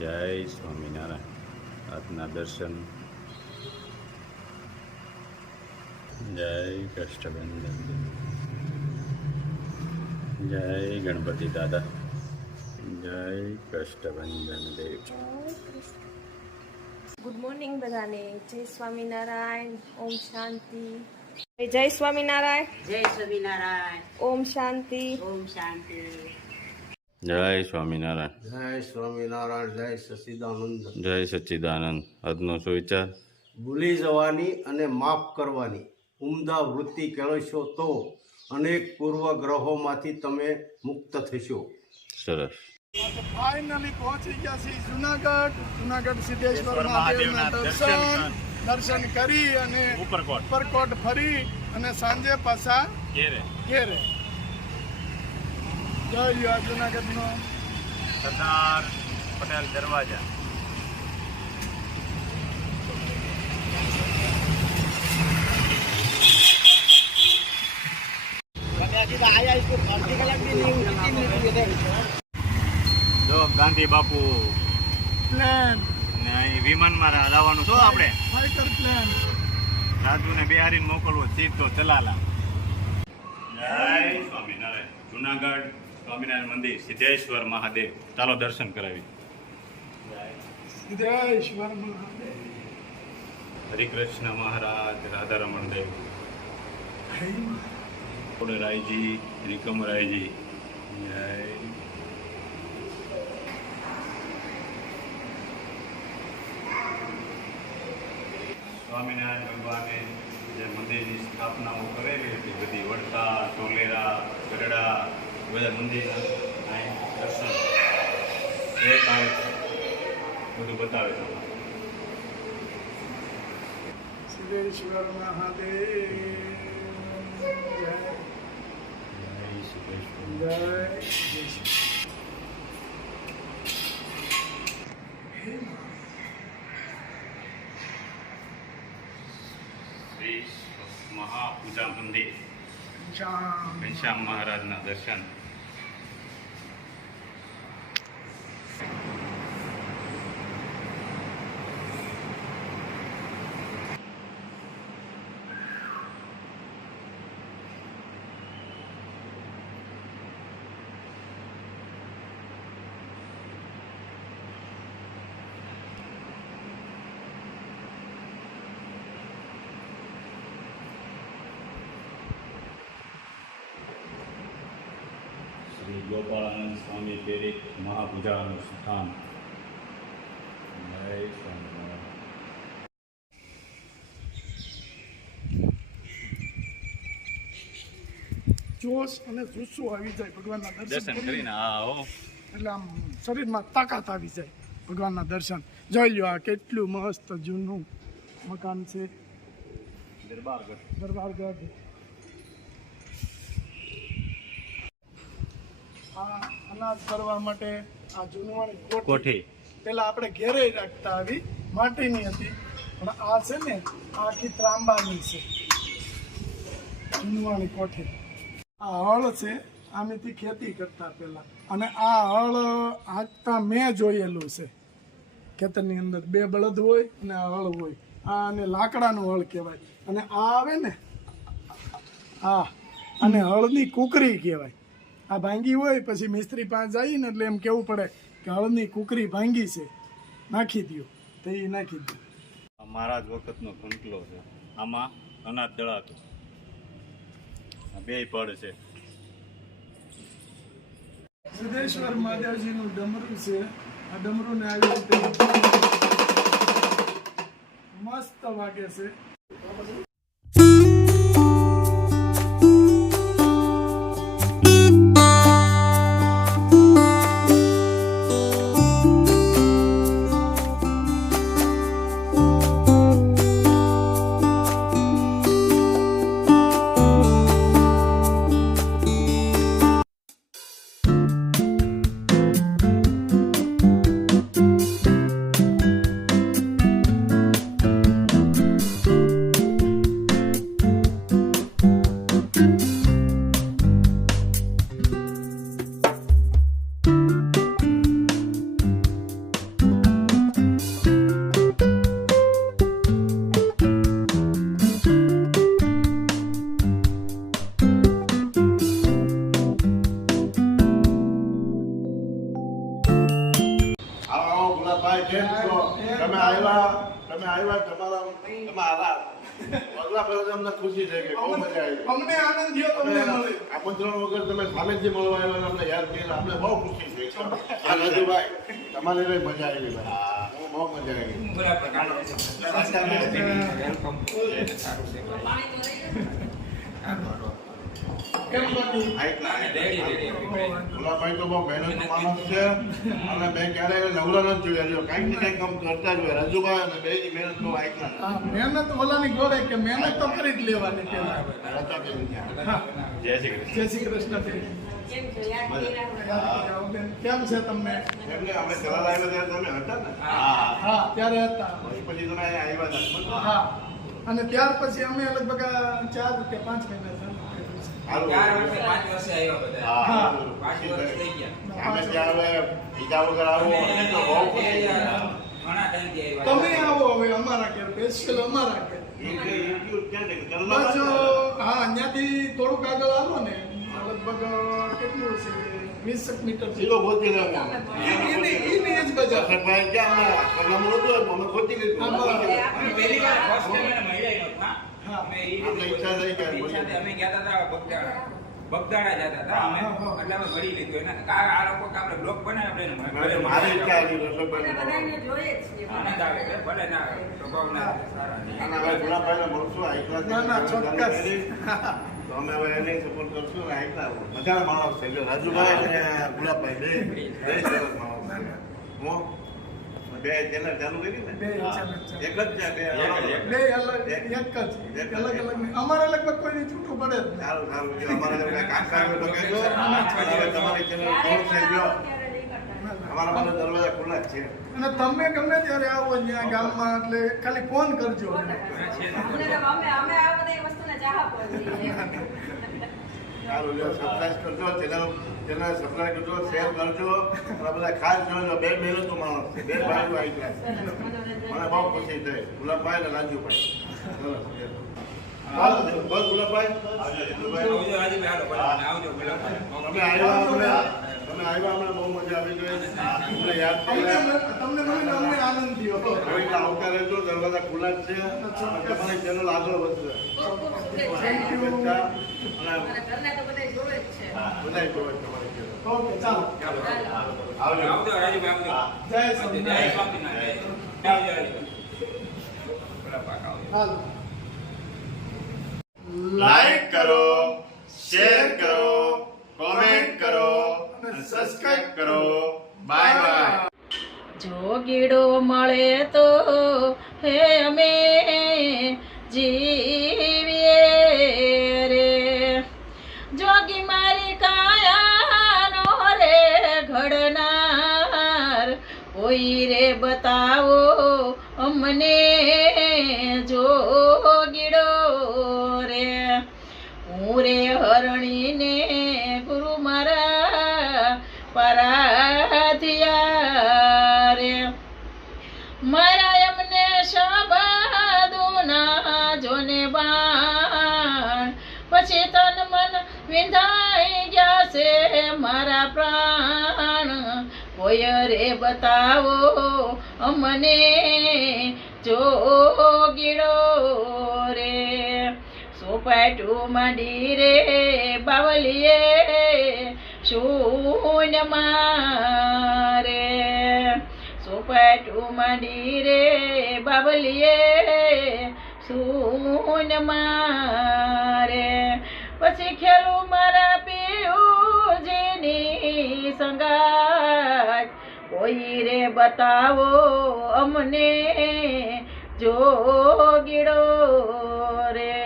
જય સ્વામિનારાયણ. આજના દર્શન. જય કષ્ટબંધન. જય ગણપતિ દાદા. જય કષ્ટબંધન દેવ. ગુડ મોર્નિંગ બધાને. જય સ્વામિનારાયણ. ઓમ શાંતિ. જય સ્વામિનારાયણ. જય સ્વામિનારાયણ. ઓમ શાંતિ. ઓમ શાંતિ. જય સ્વામિનારાયણ. જય સ્વામિનારાયણ. જય સચ્ચિદાનંદ. જય સચ્ચિદાનંદ. આજનો સુવિચાર: ભૂલી જવાની અને માફ કરવાની ઉમદા વૃત્તિ કેળવશો તો અનેક પૂર્વગ્રહોમાંથી તમે મુક્ત થશો. સરસ. ફાઇનલી પહોંચી ગયા છીએ જુનાગઢ સિદ્ધેશ્વર મહાદેવના દર્શન કરી અને ઉપરકોટ ફરી અને સાંજે પાછા ઘેરે. જોયું જુનાગઢનો સરદાર પટેલ દરવાજા. જો ગાંધી બાપુ પ્લાન ને અહીં વિમાનમાં લાવવાનું છો આપણે. ફાઇટર પ્લાન રાજુને બિહારીને મોકલવો સીધો ચલાલા. જય સ્વામિનારાયણ. જુનાગઢ સ્વામિનારાયણ મંદિર સિદ્ધેશ્વર મહાદેવ. ચાલો દર્શન કરાવી. સિદ્ધેશ્વર મહાદેવ. હરિકૃષ્ણ મહારાજ, રાધારમણ દેવ, રાયજી, નિકમરાયજી. જય સ્વામિનારાયણ ભગવાને જે મંદિરની સ્થાપનાઓ કરેલી હતી, બધી વડતા, ટોલેરા, ગઢડા, બધા મંદિરના અહીં દર્શન એ કાળ બધું બતાવે છે. સિદ્ધેશ્વર મહાદેવ. જય જય શ્રી મહાપૂજા મંદિર, શ્યામ. ઘનશ્યામ મહારાજના દર્શન. શ્રી ગોપાળાનંદ સ્વામી પ્રેરિત મહાપૂજાનું સ્થાન. જય સ્વામિનારાયણ. જોશ અને જુસ્સો આવી જાય ભગવાનના દર્શન દર્શન કરીને. કરીને આવો. એટલે આમ શરીરમાં તાકાત આવી જાય ભગવાનના દર્શન. જોઈ લો આ કેટલું મસ્ત જૂનું મકાન છે, દરબારગઢ. દરબારગઢ. આ અનાજ ભરવા માટે આ જૂનવાણી કોઠી. પેલા આપણે ઘેરે રાખતા આવી માટીની હતી, પણ આ છે ને આ આખી ત્રાંબાની છે જૂનવાણી કોઠી. આ હળ છે, આમેથી ખેતી કરતા પેલા. અને આ હળ હાંકતા મેં જોયેલું છે. ખેતરની અંદર બે બળદ હોય અને આ હળ હોય. આ અને લાકડાનું હળ કહેવાય. અને આ આવે ને આ અને હળની કુકરી કહેવાય. આ ભાંગી હોય પછી મિસ્ત્રી પાસે જઈએ ને એટલે એમ કેવું પડે કે હળની કુકરી ભાંગી છે, નાખી દો તો એ નાખી દો. મહારાજ વખતનો કંટલો છે. આમાં અનાજ દળાતું. આ બે પડ છે. સિદ્ધેશ્વર મહાદેવજીનું ડમરું છે. આ ડમરુને આવી રીતે મસ્ત વાગે છે. ભાઈ કેમ છો? તમે આવ્યા તમારા તમે આરા અગલા પહેલા અમને ખુશી થઈ ગઈ, બહુ મજા આવી. અમને આનંદ થયો તમને મળે. આમંત્રણ વગર તમે સામેથી મળવા આવ્યા અને અમને યાદ કર્યા, અમને બહુ ખુશી થઈ. આ રાજુભાઈ તમારે રે મજા આવી ભાઈ, બહુ મજા આવી. કેમ બાકી ભોલાભાઈ તો બહુ મહેનત માણસ છે અને મેં ક્યારેય નવરા નથી જોયા. કાંઈક ને કાંઈક કામ કરતા જ હોય રાજુભાઈ અને બે ની મહેનત તો આટલા. હા, મહેનત ઓલાની ગોળે કે મહેનત તો કરી જ લેવાની પેલા. હા, જય શ્રી કૃષ્ણ. જય શ્રી કૃષ્ણ. કેમ છે તમને? એમને અમે ચલાલા આવ્યા ત્યારે તમે હતા ને? હા, ત્યારે હતા. પછી તમે આવ્યા હતા. હા, અને ત્યાર પછી અમે લગભગ 4 કે 5 મહિના સારું. 4 વર્ષે 5 વર્ષે આવ્યા બધા. હા, 5 વર્ષ થઈ ગયા. અમે ત્યારે બીજા વગર આવો અમને તો બહુ ખુશી થઈ. ઘણા ટાઈમથી આવ્યા. તમે આવો હવે અમારા ઘેર, સ્પેશિયલ અમારા ઘેર. બસ હા, અહીંયાથી થોડુંક આગળ આવો ને, લગભગ કેટલું છે 20 મીટર છે. સીધો ગોતી લે હું. એની જ બજાર. ભાઈ ક્યાં કરનામું નતું, અમે ગોતી લીધું. હા, બરાબર. અમે પહેલી વાર first time એને મળ્યા નહોતા. હા. અમે આપણે ઈચ્છા થઈ કે ઈચ્છાથી અમે ગયા હતા બગદાણા જતા હતા અમે. હા, હા. એટલે અમે મળી લીધું એને. આ લોકો કે આપણે બ્લોગ બનાવે આપણે એને મારી ઈચ્છા હતી રસોઈભાઈને મળવાની. આનંદ આવે છે. ભલે ના આવે. સ્વભાવના સારા છે. અને હવે ગુલાબભાઈને મળશું આ એકલા ના, ના, ચોક્કસ. તો અમે હવે એને સપોર્ટ કરશું ને આ એકલા મજાના માણસ છે. જો રાજુભાઈ અને ગુલાબભાઈ બે સરસ માણસ છે. હું બે ચેનલ ચાલુ કરી ને બે channel છે. એક જ છે બે બે અલગ એક જ અલગ અલગ નહીં. અમારે લગભગ કોઈની છૂટું પડે જ નહીં. સારું સારું જો અમારે જો કાંઈ કામ કામ તો કહેજો અને હવે તમારી ચેનલ કોણ છે જો અમારા માટે દરવાજા ખુલ્લા જ છે. અને તમે ગમે ત્યારે આવો ત્યાં ગામમાં એટલે ખાલી ફોન કરજો. સારું જો સબસ્ક્રાઇબ કરજો ચેનલ સબસ્ક્રાઇબ કરજો શેર કરજો અને બધા ખાસ જોજો. બે મહેનતુ માણસ છે, બે ભાઈઓ આવી ગયા. મને બહુ ખુશી થઈ ગુલાબભાઈ અને રાજુભાઈ. બસ ગુલાબભાઈ આવજો રાજુભાઈ, હાલો ભલે. આવજો ગુલાબભાઈ. તમે આવ્યા અમને બહુ મજા આવી ગઈ. અમને યાદ કર્યા. તમને મળીને અમને આનંદ થયો. હવે આવતા રહેજો, દરવાજા ખુલ્લા જ છે. તમારી ચેનલ આગળ વધશે. Thank you. બધા જોવે તમારી ચેનલ. ઓકે, ચાલો. આવજો. આવજો રાજુભાઈ, આવજો. જય જય સ્વામિનારાયણ. સ્વામિનારાયણ. આવજો રાજુભાઈ. ગુલાબભાઈ, આવજો. હાલો. લાઈક કરો, શેર કરો, કોમેન્ટ કરો અને સબસ્ક્રાઇબ કરો. Bye bye. જોગીડો મળે તો હે અમે જીવીએ રે, જોગી મારી કાયાનો રે ઘડનાર કોઈ રે બતાવો અમને જોગીડો રે. હું રે હરણીને ગુરુ મારા પરાધ્યા રે, મારા એમને શબાદોના જોને બાણ, પછી તન મન વિંધાઈ ગયા છે મારા પ્રાણ. કોઈ રે બતાવો અમને જોગીડો રે. સોપાટું માંડી રે બાવલીએ શૂન્ય મારે, સોપાટું માંડી રે બાવલીએ શૂન્ય મારે. પછી ખેલું મારા પીયુજીની સંગાત, કોઈ રે બતાવો અમને જોગીડો રે.